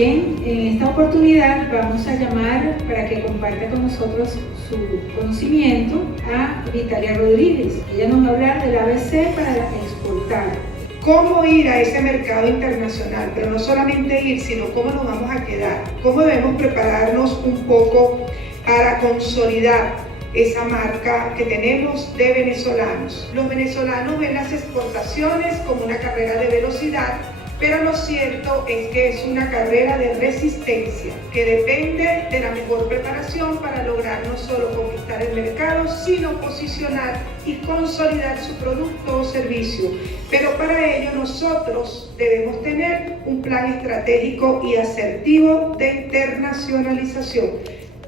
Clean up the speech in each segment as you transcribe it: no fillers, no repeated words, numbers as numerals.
Bien, en esta oportunidad vamos a llamar para que comparta con nosotros su conocimiento a Vitalia Rodríguez. Ella nos va a hablar del ABC para exportar. Cómo ir a ese mercado internacional, pero no solamente ir, sino cómo nos vamos a quedar, cómo debemos prepararnos un poco para consolidar esa marca que tenemos de venezolanos. Los venezolanos ven las exportaciones como una carrera de velocidad, pero lo cierto es que es una carrera de resistencia, que depende de la mejor preparación para lograr no solo conquistar el mercado, sino posicionar y consolidar su producto o servicio. Pero para ello nosotros debemos tener un plan estratégico y asertivo de internacionalización.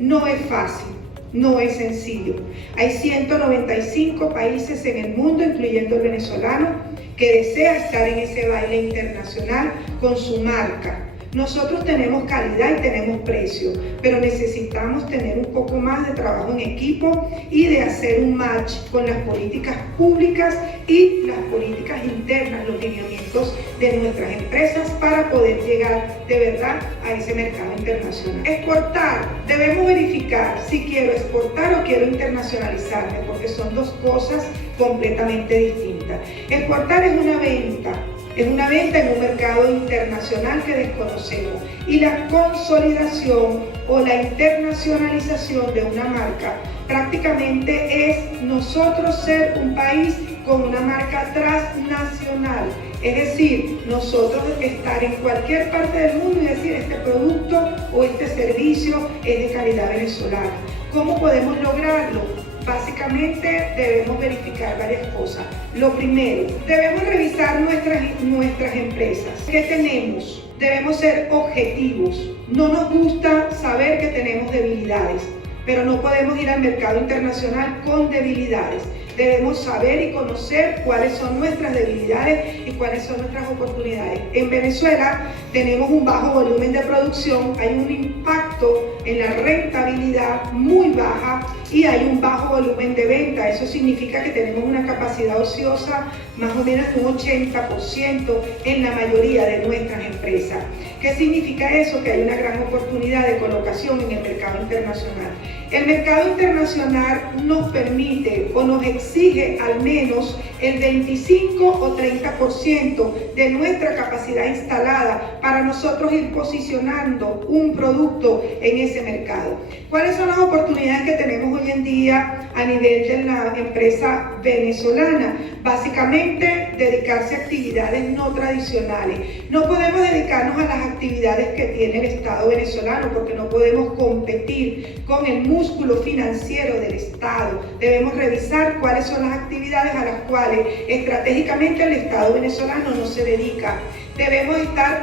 No es fácil. No es sencillo. Hay 195 países en el mundo, incluyendo el venezolano, que desea estar en ese baile internacional con su marca. Nosotros tenemos calidad y tenemos precio, pero necesitamos tener un poco más de trabajo en equipo y de hacer un match con las políticas públicas y las políticas internas, los lineamientos de nuestras empresas para poder llegar de verdad a ese mercado internacional. Exportar, debemos verificar si quiero exportar o quiero internacionalizarme, porque son dos cosas completamente distintas. Exportar es una venta en un mercado internacional que desconocemos, y la consolidación o la internacionalización de una marca prácticamente es nosotros ser un país con una marca transnacional, es decir, nosotros estar en cualquier parte del mundo y decir este producto o este servicio es de calidad venezolana. ¿Cómo podemos lograrlo? Básicamente debemos verificar varias cosas. Lo primero, debemos revisar nuestras empresas. ¿Qué tenemos? Debemos ser objetivos. No nos gusta saber que tenemos debilidades, pero no podemos ir al mercado internacional con debilidades. Debemos saber y conocer cuáles son nuestras debilidades y cuáles son nuestras oportunidades. En Venezuela tenemos un bajo volumen de producción, hay un impacto en la rentabilidad muy baja y hay un bajo volumen de venta. Eso significa que tenemos una capacidad ociosa más o menos de un 80% en la mayoría de nuestras empresas. ¿Qué significa eso? Que hay una gran oportunidad de colocación en el mercado internacional. El mercado internacional nos permite o nos exige al menos el 25 o 30% de nuestra capacidad instalada para nosotros ir posicionando un producto en ese mercado. ¿Cuáles son las oportunidades que tenemos hoy en día a nivel de la empresa venezolana? Básicamente, dedicarse a actividades no tradicionales. No podemos dedicarnos a las actividades que tiene el Estado venezolano porque no podemos competir con el músculo financiero del Estado. Debemos revisar cuáles son las actividades a las cuales estratégicamente el Estado venezolano no se dedica. Debemos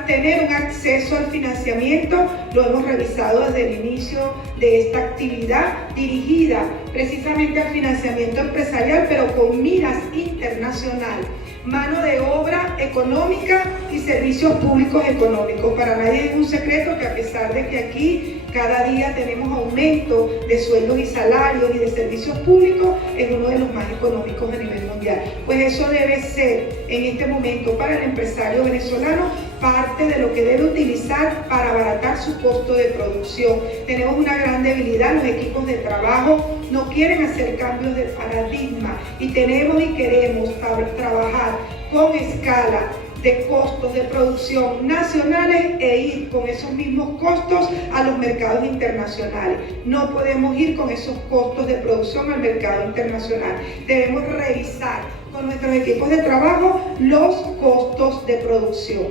tener un acceso al financiamiento, lo hemos revisado desde el inicio de esta actividad, dirigida precisamente al financiamiento empresarial, pero con miras internacional. Mano de obra económica y servicios públicos económicos. Para nadie es un secreto que a pesar de que aquí cada día tenemos aumento de sueldos y salarios y de servicios públicos, es uno de los más económicos a nivel mundial. Pues eso debe ser en este momento para el empresario venezolano parte de lo que debe utilizar para abaratar su costo de producción. Tenemos una gran debilidad, los equipos de trabajo no quieren hacer cambios de paradigma y tenemos y queremos trabajar con escala de costos de producción nacionales e ir con esos mismos costos a los mercados internacionales. No podemos ir con esos costos de producción al mercado internacional. Debemos revisar con nuestros equipos de trabajo los costos de producción.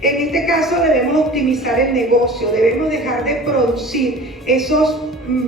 En este caso debemos optimizar el negocio, debemos dejar de producir esos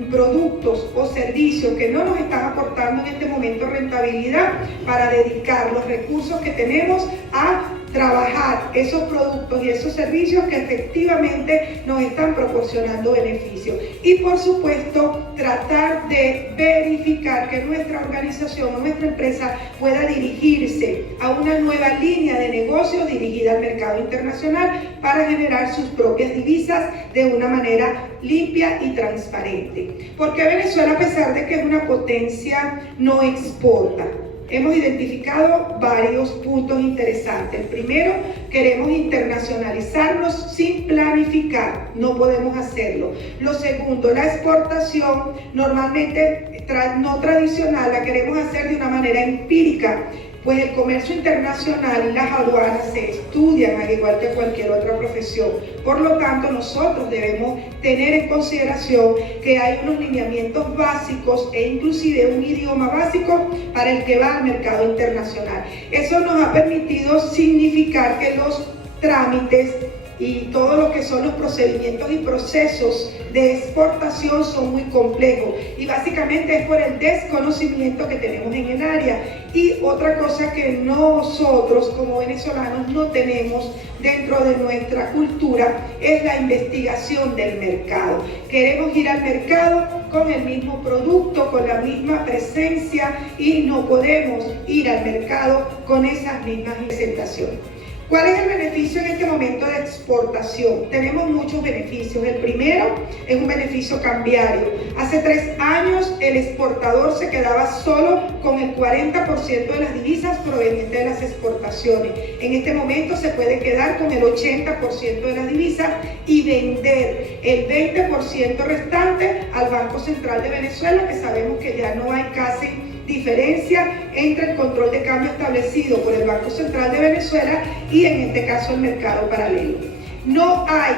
productos o servicios que no nos están aportando en este momento rentabilidad para dedicar los recursos que tenemos a trabajar esos productos y esos servicios que efectivamente nos están proporcionando beneficios. Y por supuesto, tratar de verificar que nuestra organización o nuestra empresa pueda dirigirse a una nueva línea de negocios dirigida al mercado internacional para generar sus propias divisas de una manera limpia y transparente. Porque Venezuela, a pesar de que es una potencia, no exporta. hemos identificado varios puntos interesantes. El primero, queremos internacionalizarnos sin planificar, no podemos hacerlo. Lo segundo, la exportación normalmente no tradicional la queremos hacer de una manera empírica, pues el comercio internacional y las aduanas se estudian al igual que cualquier otra profesión. Por lo tanto, nosotros debemos tener en consideración que hay unos lineamientos básicos e inclusive un idioma básico para el que va al mercado internacional. Eso nos ha permitido significar que los trámites y todo lo que son los procedimientos y procesos de exportación son muy complejos y básicamente es por el desconocimiento que tenemos en el área. Y otra cosa que nosotros como venezolanos no tenemos dentro de nuestra cultura es la investigación del mercado. Queremos ir al mercado con el mismo producto, con la misma presencia y no podemos ir al mercado con esas mismas presentaciones. ¿Cuál es el beneficio en este momento de exportación? Tenemos muchos beneficios. El primero es un beneficio cambiario. Hace 3 años el exportador se quedaba solo con el 40% de las divisas provenientes de las exportaciones. En este momento se puede quedar con el 80% de las divisas y vender el 20% restante al Banco Central de Venezuela, que sabemos que ya no hay casi diferencia entre el control de cambio establecido por el Banco Central de Venezuela y en este caso el mercado paralelo. No hay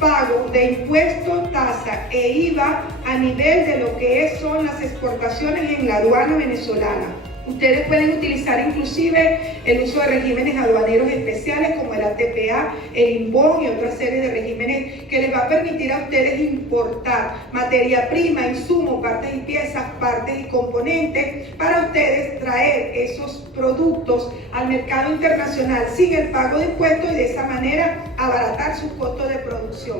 pago de impuestos, tasa e IVA a nivel de lo que son las exportaciones en la aduana venezolana. Ustedes pueden utilizar inclusive el uso de regímenes aduaneros especiales como el ATPA, el INBON y otra serie de regímenes que les va a permitir a ustedes importar materia prima, insumos, partes y piezas, partes y componentes para ustedes traer esos productos al mercado internacional sin el pago de impuestos y de esa manera abaratar sus costos de producción.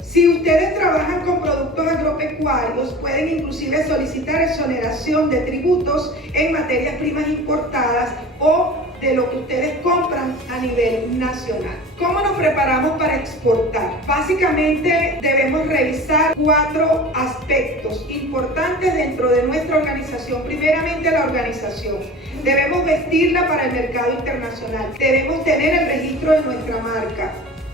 Si ustedes trabajan con productos agropecuarios, pueden inclusive solicitar exoneración de tributos en materias primas importadas o de lo que ustedes compran a nivel nacional. ¿Cómo nos preparamos para exportar? Básicamente debemos revisar 4 aspectos importantes dentro de nuestra organización. Primeramente, la organización. Debemos vestirla para el mercado internacional. Debemos tener el registro de nuestra marca.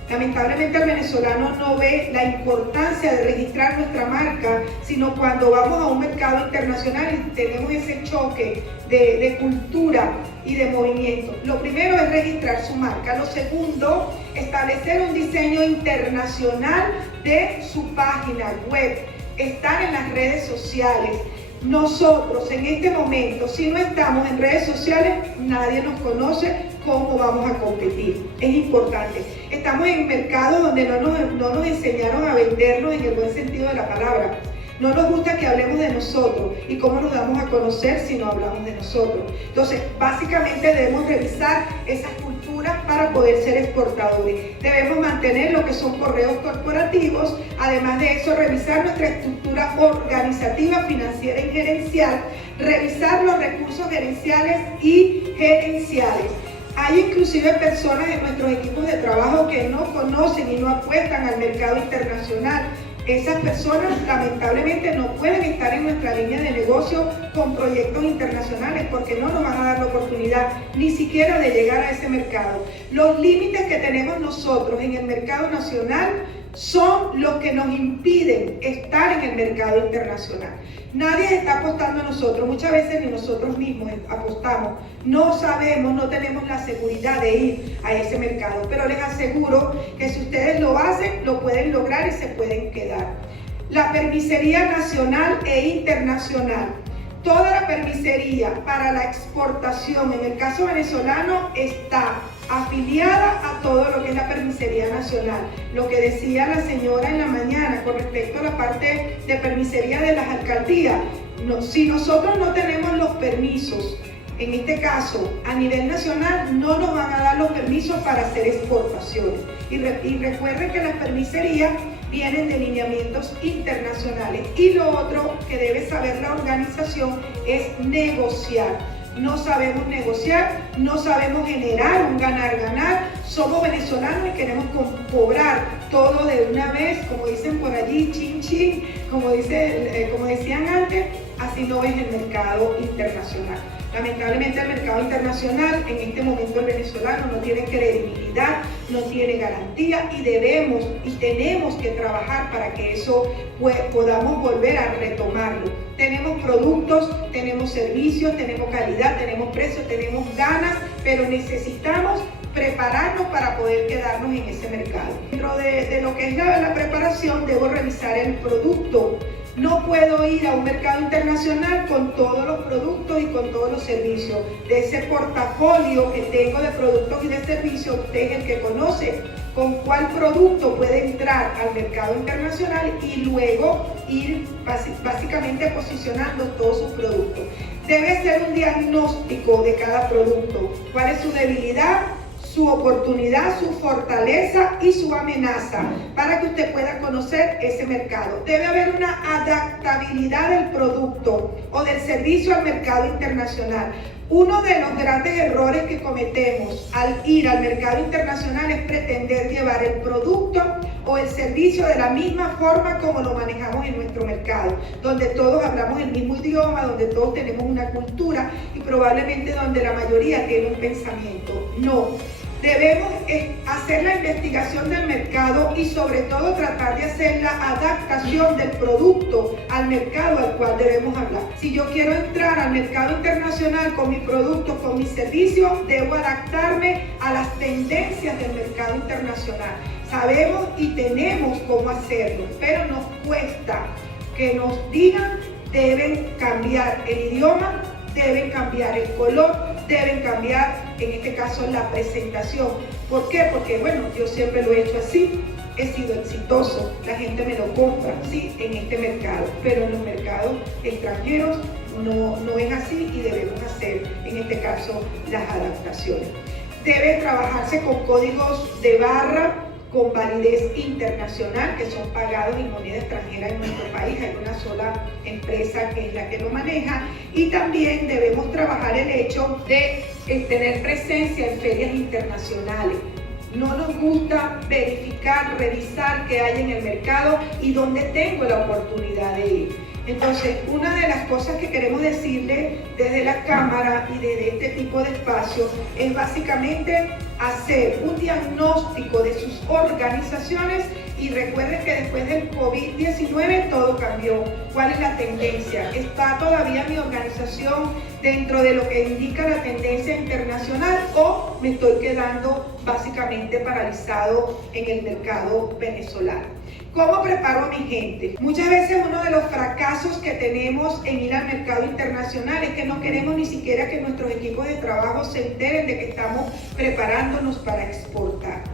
Lamentablemente el venezolano no ve la importancia de registrar nuestra marca, sino cuando vamos a un mercado internacional y tenemos ese choque de cultura y de movimiento. Lo primero es registrar su marca. Lo segundo, establecer un diseño internacional de su página web, estar en las redes sociales. Nosotros en este momento, si no estamos en redes sociales, nadie nos conoce. ¿Cómo vamos a competir? Es importante. Estamos en mercados donde no nos enseñaron a vendernos en el buen sentido de la palabra. No nos gusta que hablemos de nosotros. ¿Y cómo nos damos a conocer si no hablamos de nosotros? Entonces, básicamente debemos revisar esas culturas para poder ser exportadores. Debemos mantener lo que son correos corporativos. Además de eso, revisar nuestra estructura organizativa, financiera y gerencial. Revisar los recursos gerenciales y gerenciales. Hay inclusive personas en nuestros equipos de trabajo que no conocen y no apuestan al mercado internacional. Esas personas lamentablemente no pueden estar en nuestra línea de negocio con proyectos internacionales porque no nos van a dar la oportunidad ni siquiera de llegar a ese mercado. Los límites que tenemos nosotros en el mercado nacional son los que nos impiden estar en el mercado internacional. Nadie está apostando a nosotros, muchas veces ni nosotros mismos apostamos. No sabemos, no tenemos la seguridad de ir a ese mercado, pero les aseguro que si ustedes lo hacen, lo pueden lograr y se pueden quedar. La permisería nacional e internacional. Toda la permisería para la exportación, en el caso venezolano, está afiliada a todo lo que es la permisería nacional. Lo que decía la señora en la mañana con respecto a la parte de permisería de las alcaldías. Si nosotros no tenemos los permisos, en este caso a nivel nacional, no nos van a dar los permisos para hacer exportaciones. Y recuerden que las permiserías vienen de lineamientos internacionales. Y lo otro que debe saber la organización es negociar. No sabemos negociar, no sabemos generar un ganar-ganar. Somos venezolanos y queremos cobrar todo de una vez, como dicen por allí, chin chin, como decían antes, así no es el mercado internacional. Lamentablemente el mercado internacional en este momento el venezolano no tiene credibilidad, no tiene garantía y debemos y tenemos que trabajar para que eso podamos volver a retomarlo. Tenemos productos, tenemos servicios, tenemos calidad, tenemos precios, tenemos ganas, pero necesitamos prepararnos para poder quedarnos en ese mercado. Dentro de lo que es la preparación, debo revisar el producto. No puedo ir a un mercado internacional con todos los productos y con todos los servicios. De ese portafolio que tengo de productos y de servicios, usted es el que conoce con cuál producto puede entrar al mercado internacional y luego ir básicamente posicionando todos sus productos. Debe ser un diagnóstico de cada producto. ¿Cuál es su debilidad, su oportunidad, su fortaleza y su amenaza para que usted pueda conocer ese mercado? Debe haber una adaptabilidad del producto o del servicio al mercado internacional. Uno de los grandes errores que cometemos al ir al mercado internacional es pretender llevar el producto o el servicio de la misma forma como lo manejamos en nuestro mercado, donde todos hablamos el mismo idioma, donde todos tenemos una cultura y probablemente donde la mayoría tiene un pensamiento. No. Debemos hacer la investigación del mercado y sobre todo tratar de hacer la adaptación del producto al mercado al cual debemos hablar. Si yo quiero entrar al mercado internacional con mis productos, con mis servicios, debo adaptarme a las tendencias del mercado internacional. Sabemos y tenemos cómo hacerlo, pero nos cuesta que nos digan deben cambiar el idioma, deben cambiar el color, deben cambiar, en este caso, la presentación. ¿Por qué? Porque, bueno, yo siempre lo he hecho así, he sido exitoso, la gente me lo compra, sí, en este mercado, pero en los mercados extranjeros no es así y debemos hacer, en este caso, las adaptaciones. Debe trabajarse con códigos de barra, con validez internacional, que son pagados en moneda extranjera en nuestro país. Hay una sola empresa que es la que lo maneja, y también debemos trabajar el hecho de tener presencia en ferias internacionales. No nos gusta verificar, revisar qué hay en el mercado y dónde tengo la oportunidad de ir. Entonces, una de las cosas que queremos decirle desde la Cámara y desde este tipo de espacios es básicamente hacer un diagnóstico de sus organizaciones y recuerden que después del COVID-19 todo cambió. ¿Cuál es la tendencia? ¿Está todavía mi organización dentro de lo que indica la tendencia internacional o me estoy quedando básicamente paralizado en el mercado venezolano? ¿Cómo preparo a mi gente? Muchas veces uno de los fracasos que tenemos en ir al mercado internacional es que no queremos ni siquiera que nuestros equipos de trabajo se enteren de que estamos preparándonos para exportar.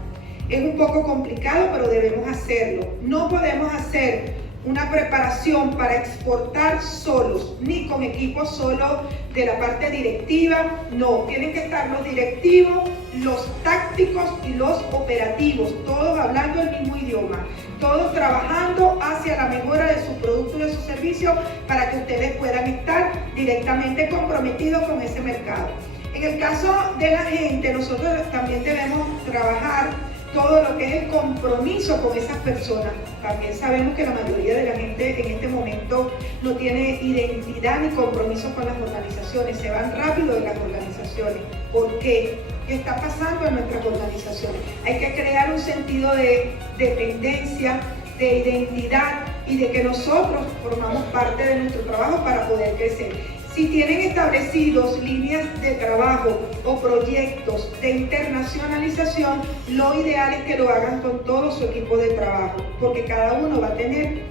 Es un poco complicado, pero debemos hacerlo. No podemos hacer una preparación para exportar solos, ni con equipos solo de la parte directiva. No, tienen que estar los directivos, los tácticos y los operativos, todos hablando el mismo idioma, todos trabajando hacia la mejora de su producto y de su servicio para que ustedes puedan estar directamente comprometidos con ese mercado. En el caso de la gente, nosotros también debemos trabajar todo lo que es el compromiso con esas personas. También sabemos que la mayoría de la gente en este momento no tiene identidad ni compromiso con las organizaciones, se van rápido de las organizaciones. ¿Por qué? ¿Qué está pasando en nuestras organizaciones? Hay que crear un sentido de dependencia, de identidad y de que nosotros formamos parte de nuestro trabajo para poder crecer. Si tienen establecidos líneas de trabajo o proyectos de internacionalización, lo ideal es que lo hagan con todo su equipo de trabajo, porque cada uno va a tener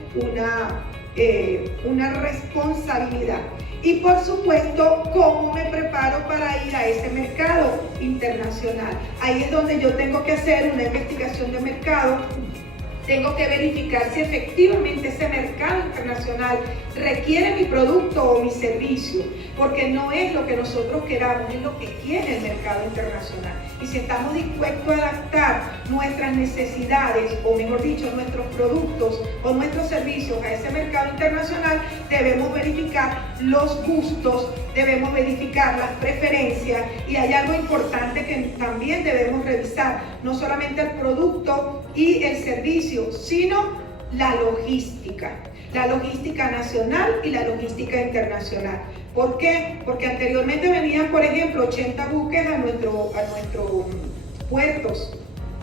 una responsabilidad. Y por supuesto, ¿cómo me preparo para ir a ese mercado internacional? Ahí es donde yo tengo que hacer una investigación de mercado. Tengo que verificar si efectivamente ese mercado internacional requiere mi producto o mi servicio, porque no es lo que nosotros queramos, es lo que quiere el mercado internacional. Y si estamos dispuestos a adaptar nuestras necesidades, o mejor dicho, nuestros productos o nuestros servicios a ese mercado internacional, debemos verificar los gustos, debemos verificar las preferencias, y hay algo importante que también debemos revisar, no solamente el producto y el servicio, sino la logística nacional y la logística internacional. ¿Por qué? Porque anteriormente venían, por ejemplo, 80 buques a nuestros puertos.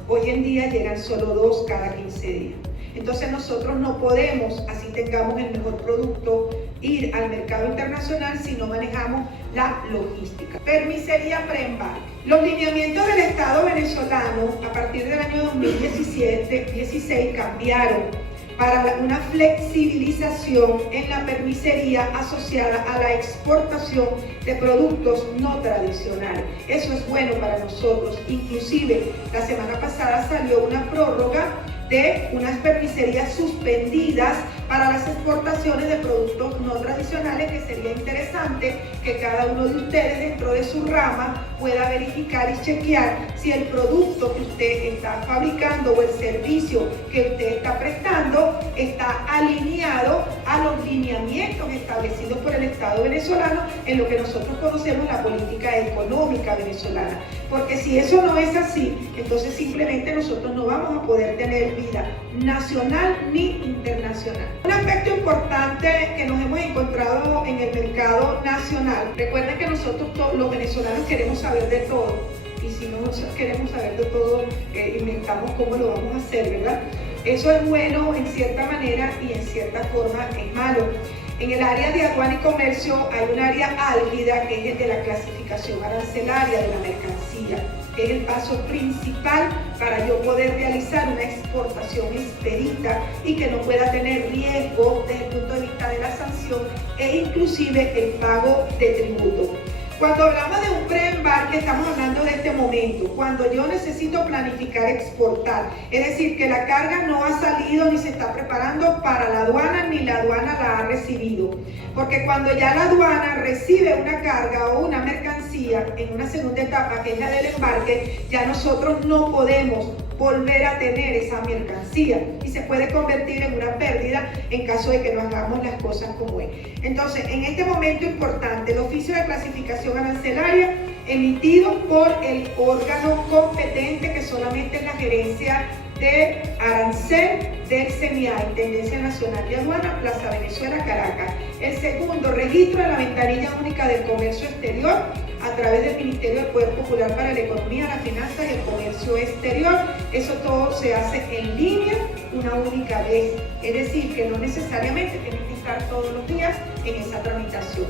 Hoy en día llegan solo 2 cada 15 días. Entonces nosotros no podemos, así tengamos el mejor producto, ir al mercado internacional si no manejamos la logística. Permisería preembarque. Los lineamientos del Estado venezolano a partir del año 2016 cambiaron para una flexibilización en la permisería asociada a la exportación de productos no tradicionales. Eso es bueno para nosotros. Inclusive la semana pasada salió una prórroga de unas permiserías suspendidas para las exportaciones de productos no tradicionales, que sería interesante que cada uno de ustedes dentro de su rama pueda verificar y chequear si el producto que usted está fabricando o el servicio que usted está prestando está alineado a los lineamientos establecidos por el Estado venezolano en lo que nosotros conocemos la política económica venezolana. Porque si eso no es así, entonces simplemente nosotros no vamos a poder tener vida nacional ni internacional. Un aspecto importante que nos hemos encontrado en el mercado nacional, recuerden que nosotros los venezolanos queremos saber de todo, y si no queremos saber de todo, inventamos cómo lo vamos a hacer, ¿verdad? Eso es bueno en cierta manera y en cierta forma es malo. En el área de aduana y comercio hay un área álgida que es el de la clasificación arancelaria de la mercancía, que es el paso principal para yo poder realizar una exportación expedita y que no pueda tener riesgo desde el punto de vista de la sanción e inclusive el pago de tributo. Cuando hablamos de un preembarque, estamos hablando de este momento, cuando yo necesito planificar exportar, es decir, que la carga no ha salido ni se está preparando para la aduana, ni la aduana la ha recibido. Porque cuando ya la aduana recibe una carga o una mercancía en una segunda etapa, que es la del embarque, ya nosotros no podemos volver a tener esa mercancía y se puede convertir en una pérdida en caso de que no hagamos las cosas como es. Entonces, en este momento importante, el oficio de clasificación arancelaria emitido por el órgano competente, que solamente es la gerencia de arancel del CENIAI, Intendencia Nacional de Aduana, Plaza Venezuela, Caracas. El segundo, registro de la ventanilla única del comercio exterior a través del Ministerio del Poder Popular para la Economía, las Finanzas y el Comercio Exterior. Eso todo se hace en línea una única vez, es decir, que no necesariamente tienen que estar todos los días en esa tramitación.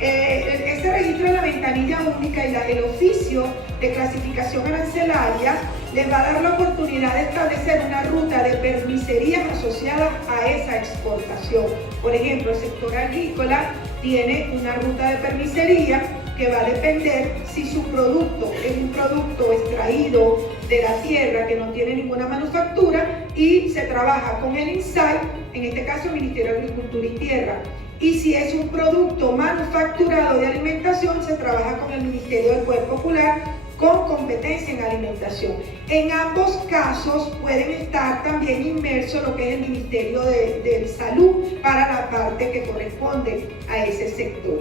Ese registro de la ventanilla única y el oficio de clasificación arancelaria les va a dar la oportunidad de establecer una ruta de permiserías asociadas a esa exportación. Por ejemplo, el sector agrícola tiene una ruta de permisería que va a depender si su producto es un producto extraído de la tierra que no tiene ninguna manufactura y se trabaja con el INSAI, en este caso el Ministerio de Agricultura y Tierra. Y si es un producto manufacturado de alimentación, se trabaja con el Ministerio del Poder Popular con competencia en alimentación. En ambos casos pueden estar también inmersos lo que es el Ministerio de Salud para la parte que corresponde a ese sector.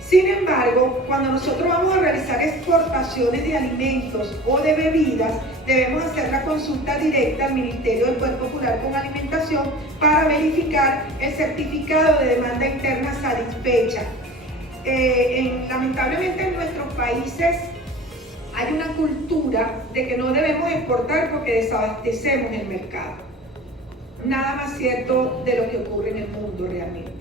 Sin embargo, cuando nosotros vamos a realizar exportaciones de alimentos o de bebidas, debemos hacer la consulta directa al Ministerio del Poder Popular con Alimentación para verificar el certificado de demanda interna satisfecha. Lamentablemente en nuestros países hay una cultura de que no debemos exportar porque desabastecemos el mercado. Nada más cierto de lo que ocurre en el mundo realmente.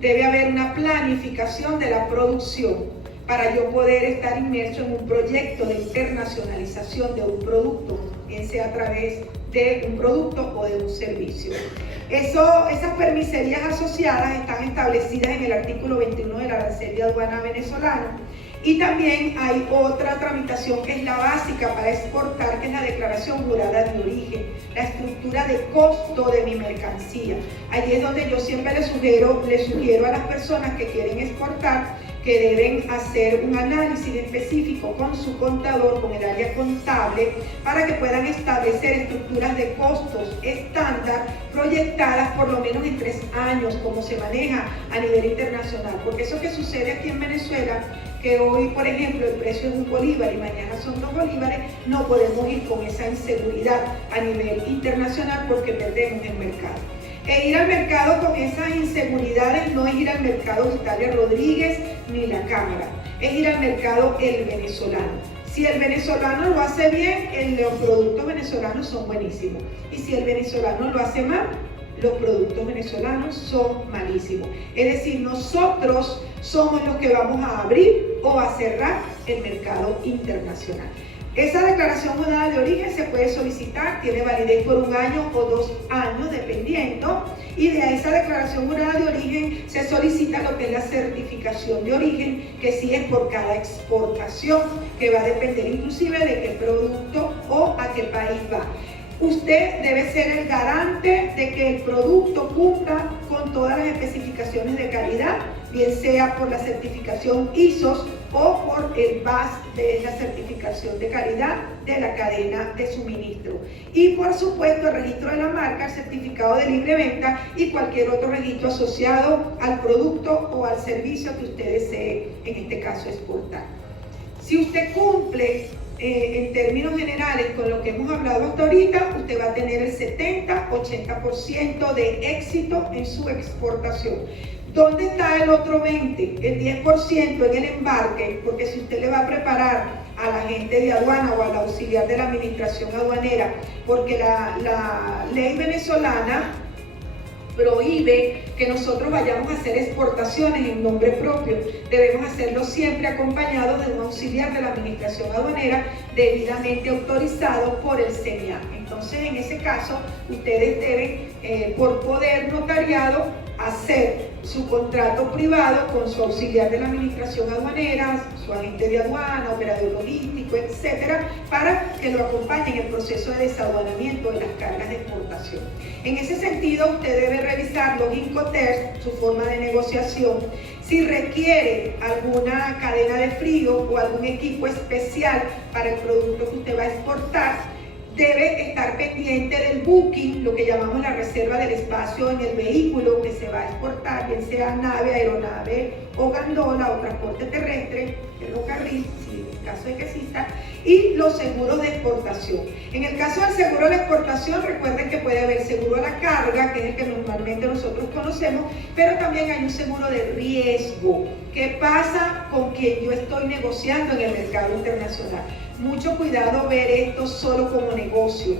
Debe haber una planificación de la producción para yo poder estar inmerso en un proyecto de internacionalización de un producto, bien sea a través de un producto o de un servicio. Esas permiserías asociadas están establecidas en el artículo 21 del Arancel de Aduana venezolano. Y también hay otra tramitación que es la básica para exportar, que es la declaración jurada de origen, la estructura de costo de mi mercancía. Allí es donde yo siempre les sugiero a las personas que quieren exportar que deben hacer un análisis específico con su contador, con el área contable, para que puedan establecer estructuras de costos estándar proyectadas por lo menos en 3 años, como se maneja a nivel internacional. Porque eso que sucede aquí en Venezuela, que hoy, por ejemplo, el precio es 1 bolívar y mañana son 2 bolívares, no podemos ir con esa inseguridad a nivel internacional porque perdemos el mercado. E ir al mercado con esas inseguridades no es ir al mercado Vitalia Rodríguez ni la Cámara, es ir al mercado el venezolano. Si el venezolano lo hace bien, los productos venezolanos son buenísimos. Y si el venezolano lo hace mal, los productos venezolanos son malísimos. Es decir, nosotros somos los que vamos a abrir o a cerrar el mercado internacional. Esa declaración jurada de origen se puede solicitar, tiene validez por 1 año o 2 años, dependiendo, y de esa declaración jurada de origen se solicita lo que es la certificación de origen, que sí es por cada exportación, que va a depender inclusive de qué producto o a qué país va. Usted debe ser el garante de que el producto cumpla con todas las especificaciones de calidad, bien sea por la certificación ISO o por el BAS, de la certificación de calidad de la cadena de suministro. Y por supuesto el registro de la marca, el certificado de libre venta y cualquier otro registro asociado al producto o al servicio que usted desee, en este caso, exportar. Si usted cumple en términos generales con lo que hemos hablado hasta ahorita, usted va a tener el 70-80% de éxito en su exportación. ¿Dónde está el otro 20%? El 10% en el embarque, porque si usted le va a preparar a la gente de aduana o al auxiliar de la administración aduanera, porque la ley venezolana prohíbe que nosotros vayamos a hacer exportaciones en nombre propio. Debemos hacerlo siempre acompañados de un auxiliar de la administración aduanera debidamente autorizado por el CENIAC. Entonces, en ese caso, ustedes deben, por poder notariado, hacer su contrato privado con su auxiliar de la administración aduanera, su agente de aduana, operador logístico, etcétera, para que lo acompañe en el proceso de desaduanamiento de las cargas de exportación. En ese sentido, usted debe revisar los Incoterms, su forma de negociación, si requiere alguna cadena de frío o algún equipo especial para el producto que usted va a exportar. Debe estar pendiente del booking, lo que llamamos la reserva del espacio en el vehículo que se va a exportar, bien sea nave, aeronave o gandola o transporte terrestre, ferrocarril, si en el caso de que exista, y los seguros de exportación. En el caso del seguro de exportación, recuerden que puede haber seguro a la carga, que es el que normalmente nosotros conocemos, pero también hay un seguro de riesgo. ¿Qué pasa con quien yo estoy negociando en el mercado internacional? Mucho cuidado ver esto solo como negocio.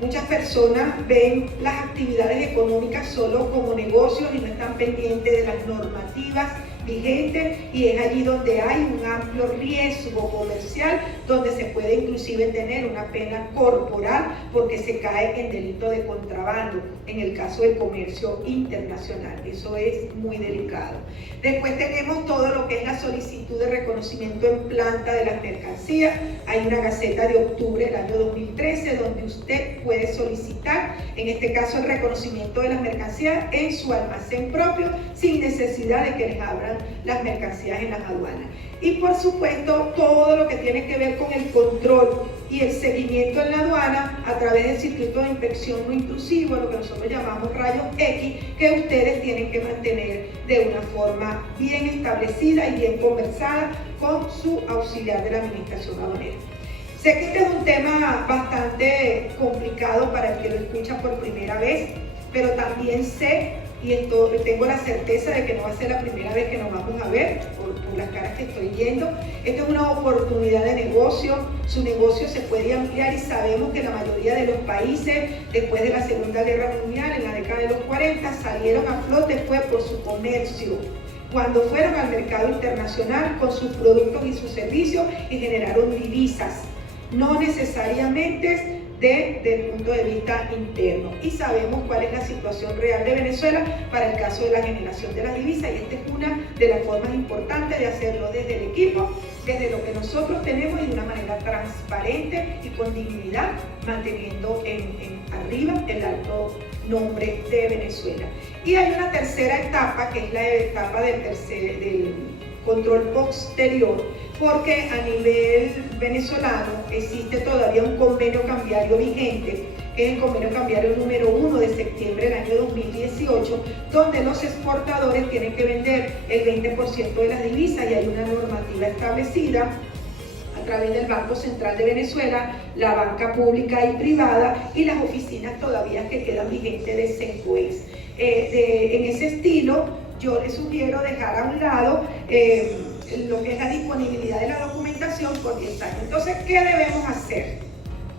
Muchas personas ven las actividades económicas solo como negocios y no están pendientes de las normativas vigentes, y es allí donde hay un amplio riesgo comercial, donde se puede inclusive tener una pena corporal porque se cae en delito de contrabando en el caso del comercio internacional. Eso es muy delicado. Después tenemos todo lo que es la solicitud de reconocimiento en planta de las mercancías. Hay una gaceta de octubre del año 2013 donde usted puede solicitar, en este caso, el reconocimiento de las mercancías en su almacén propio sin necesidad de que les abran las mercancías en las aduanas. Y por supuesto, todo lo que tiene que ver con el control y el seguimiento en la aduana a través del circuito de inspección no intrusivo, lo que nosotros llamamos rayos X, que ustedes tienen que mantener de una forma bien establecida y bien conversada con su auxiliar de la administración aduanera. Sé que este es un tema bastante complicado para el que lo escucha por primera vez, pero también sé y tengo la certeza de que no va a ser la primera vez que nos vamos a ver por las caras que estoy viendo. Esta es una oportunidad de negocio, su negocio se puede ampliar y sabemos que la mayoría de los países después de la Segunda Guerra Mundial, en la década de los 40, salieron a flote fue por su comercio. Cuando fueron al mercado internacional con sus productos y sus servicios y generaron divisas, no necesariamente desde el punto de vista interno, y sabemos cuál es la situación real de Venezuela para el caso de la generación de las divisas, y esta es una de las formas importantes de hacerlo desde el equipo, desde lo que nosotros tenemos y de una manera transparente y con dignidad, manteniendo arriba el alto nombre de Venezuela. Y hay una tercera etapa, que es la etapa del control posterior, porque a nivel venezolano existe todavía un convenio cambiario vigente, que es el convenio cambiario número 1 de septiembre del año 2018, donde los exportadores tienen que vender el 20% de las divisas, y hay una normativa establecida a través del Banco Central de Venezuela, la banca pública y privada y las oficinas todavía que quedan vigentes de Sencoes. En ese estilo, yo les sugiero dejar a un lado lo que es la disponibilidad de la documentación por 10 años. Entonces, ¿qué debemos hacer?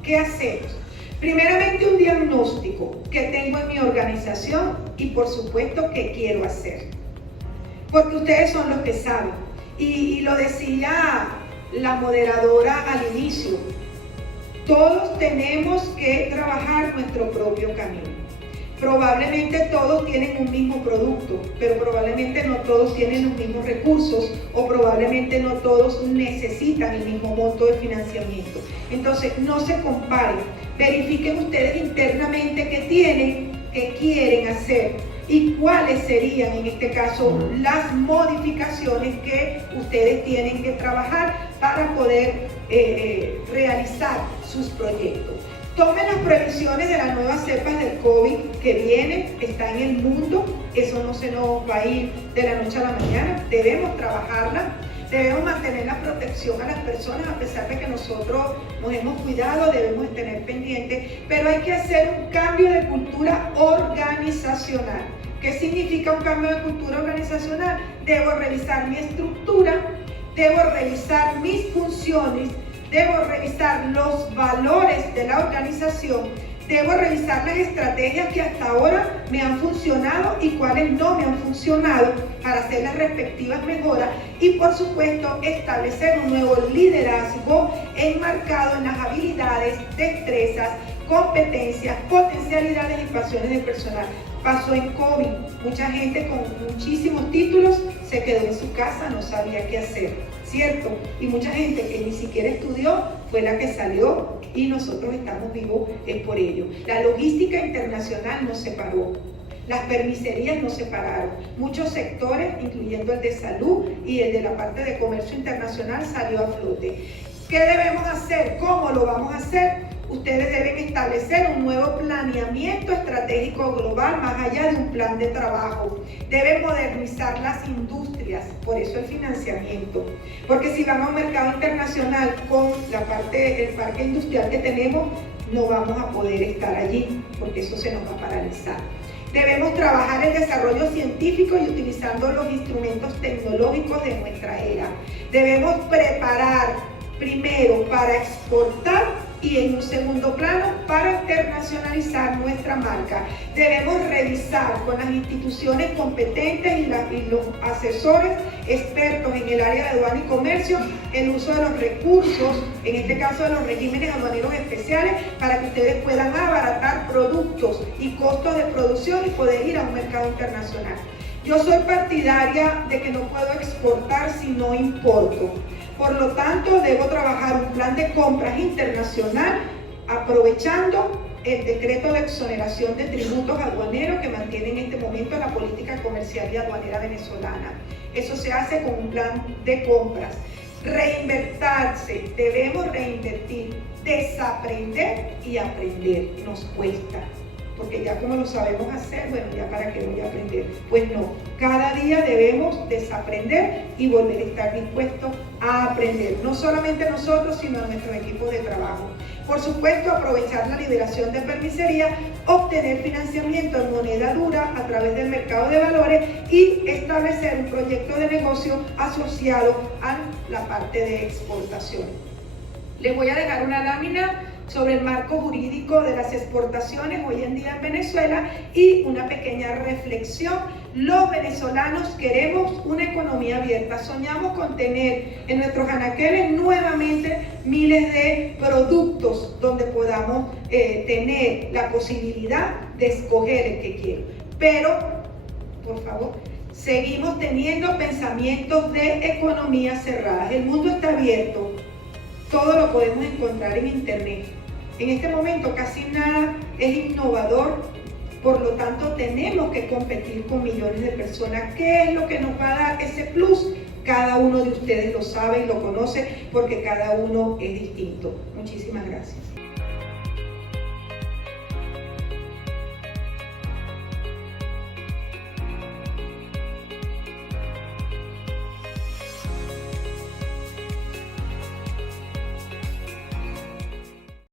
¿Qué hacemos? Primeramente, un diagnóstico que tengo en mi organización y, por supuesto, qué quiero hacer. Porque ustedes son los que saben. Y lo decía la moderadora al inicio, todos tenemos que trabajar nuestro propio camino. Probablemente todos tienen un mismo producto, pero probablemente no todos tienen los mismos recursos o probablemente no todos necesitan el mismo monto de financiamiento. Entonces, no se comparen, verifiquen ustedes internamente qué tienen, qué quieren hacer y cuáles serían en este caso las modificaciones que ustedes tienen que trabajar para poder realizar sus proyectos. Tomen las previsiones de las nuevas cepas del COVID que vienen, está en el mundo, eso no se nos va a ir de la noche a la mañana, debemos trabajarla, debemos mantener la protección a las personas a pesar de que nosotros nos hemos cuidado, debemos tener pendiente, pero hay que hacer un cambio de cultura organizacional. ¿Qué significa un cambio de cultura organizacional? Debo revisar mi estructura, debo revisar mis funciones, debo revisar los valores de la organización, debo revisar las estrategias que hasta ahora me han funcionado y cuáles no me han funcionado para hacer las respectivas mejoras y, por supuesto, establecer un nuevo liderazgo enmarcado en las habilidades, destrezas, competencias, potencialidades y pasiones del personal. Pasó en COVID, mucha gente con muchísimos títulos se quedó en su casa, no sabía qué hacer, ¿cierto? Y mucha gente que ni siquiera estudió fue la que salió y nosotros estamos vivos es por ello. La logística internacional nos separó, las permiserías nos separaron, muchos sectores, incluyendo el de salud y el de la parte de comercio internacional, salió a flote. ¿Qué debemos hacer? ¿Cómo lo vamos a hacer? Ustedes deben establecer un nuevo planeamiento estratégico global más allá de un plan de trabajo. Deben modernizar las industrias, por eso el financiamiento. Porque si vamos a un mercado internacional con la parte, el parque industrial que tenemos, no vamos a poder estar allí, porque eso se nos va a paralizar. Debemos trabajar el desarrollo científico y utilizando los instrumentos tecnológicos de nuestra era. Debemos preparar primero para exportar y en un segundo plano para internacionalizar nuestra marca. Debemos revisar con las instituciones competentes y los asesores expertos en el área de aduana y comercio el uso de los recursos, en este caso de los regímenes aduaneros especiales, para que ustedes puedan abaratar productos y costos de producción y poder ir a un mercado internacional. Yo soy partidaria de que no puedo exportar si no importo. Por lo tanto, debo trabajar un plan de compras internacional aprovechando el decreto de exoneración de tributos aduaneros que mantiene en este momento la política comercial y aduanera venezolana. Eso se hace con un plan de compras. Reinvertirse, debemos reinvertir, desaprender y aprender. Nos cuesta, porque ya como lo sabemos hacer, bueno, ya para qué voy a aprender. Pues no, cada día debemos desaprender y volver a estar dispuestos a aprender, no solamente nosotros, sino nuestro equipo de trabajo. Por supuesto, aprovechar la liberación de permisería, obtener financiamiento en moneda dura a través del mercado de valores y establecer un proyecto de negocio asociado a la parte de exportación. Les voy a dejar una lámina sobre el marco jurídico de las exportaciones hoy en día en Venezuela y una pequeña reflexión. Los venezolanos queremos una economía abierta, soñamos con tener en nuestros anaqueles nuevamente miles de productos donde podamos tener la posibilidad de escoger el que quiero. Pero, por favor, seguimos teniendo pensamientos de economía cerrada. El mundo está abierto, todo lo podemos encontrar en internet. En este momento casi nada es innovador, por lo tanto tenemos que competir con millones de personas. ¿Qué es lo que nos va a dar ese plus? Cada uno de ustedes lo sabe y lo conoce porque cada uno es distinto. Muchísimas gracias.